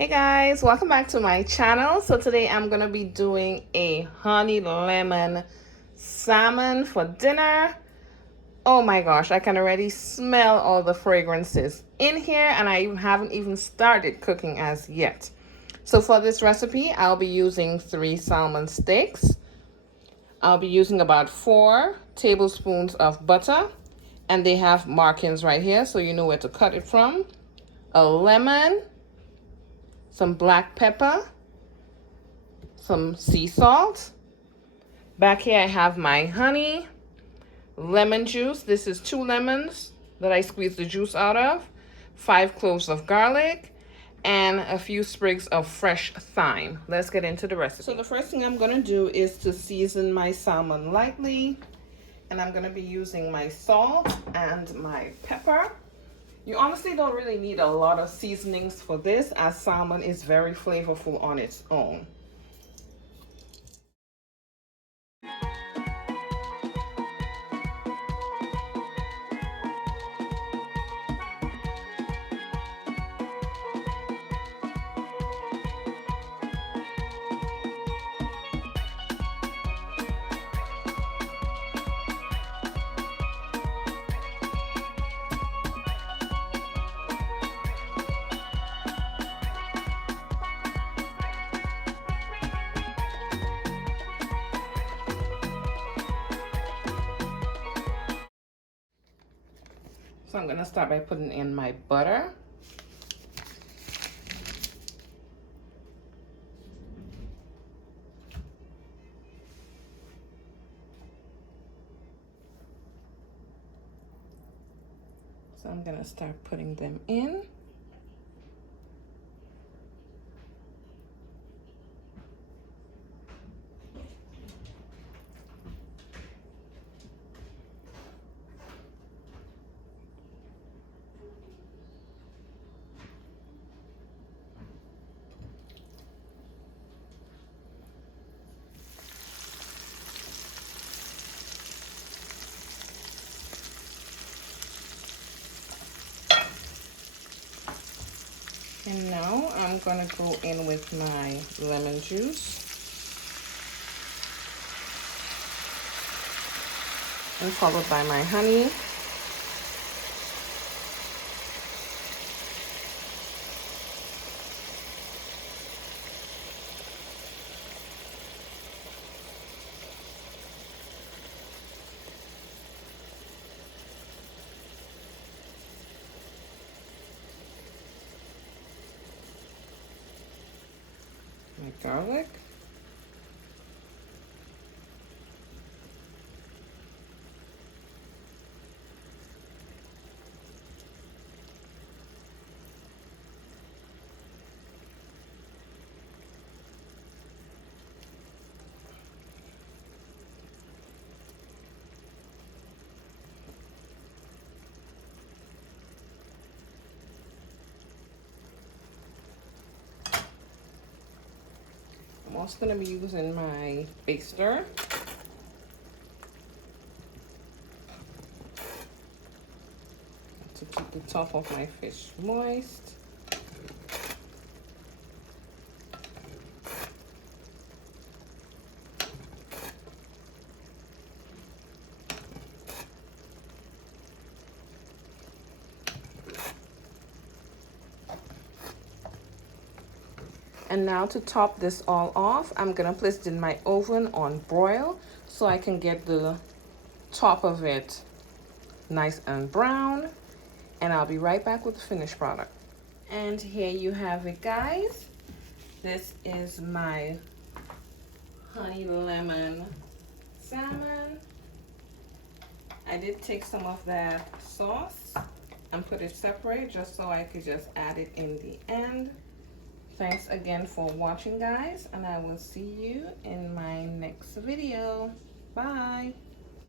Hey guys, welcome back to my channel. So today I'm gonna be doing a honey lemon salmon for dinner. Oh my gosh, I can already smell all the fragrances in here, and I haven't even started cooking as yet. So for this recipe, I'll be using 3 salmon steaks. I'll be using about 4 tablespoons of butter, and they have markings right here so you know where to cut it from. A lemon, some black pepper, some sea salt. Back here I have my honey, lemon juice. This is 2 lemons that I squeezed the juice out of, 5 cloves of garlic, and a few sprigs of fresh thyme. Let's get into the recipe. So the first thing I'm gonna do is to season my salmon lightly, and I'm gonna be using my salt and my pepper. You honestly don't really need a lot of seasonings for this, as salmon is very flavorful on its own. So I'm gonna start by putting in my butter. So I'm gonna start putting them in. And now I'm gonna go in with my lemon juice. And followed by my honey. My garlic. I'm also going to be using my baster. To keep the top of my fish moist. And now to top this all off, I'm gonna place it in my oven on broil so I can get the top of it nice and brown. And I'll be right back with the finished product. And here you have it, guys. This is my honey lemon salmon. I did take some of that sauce and put it separate just so I could just add it in the end. Thanks again for watching, guys, and I will see you in my next video. Bye.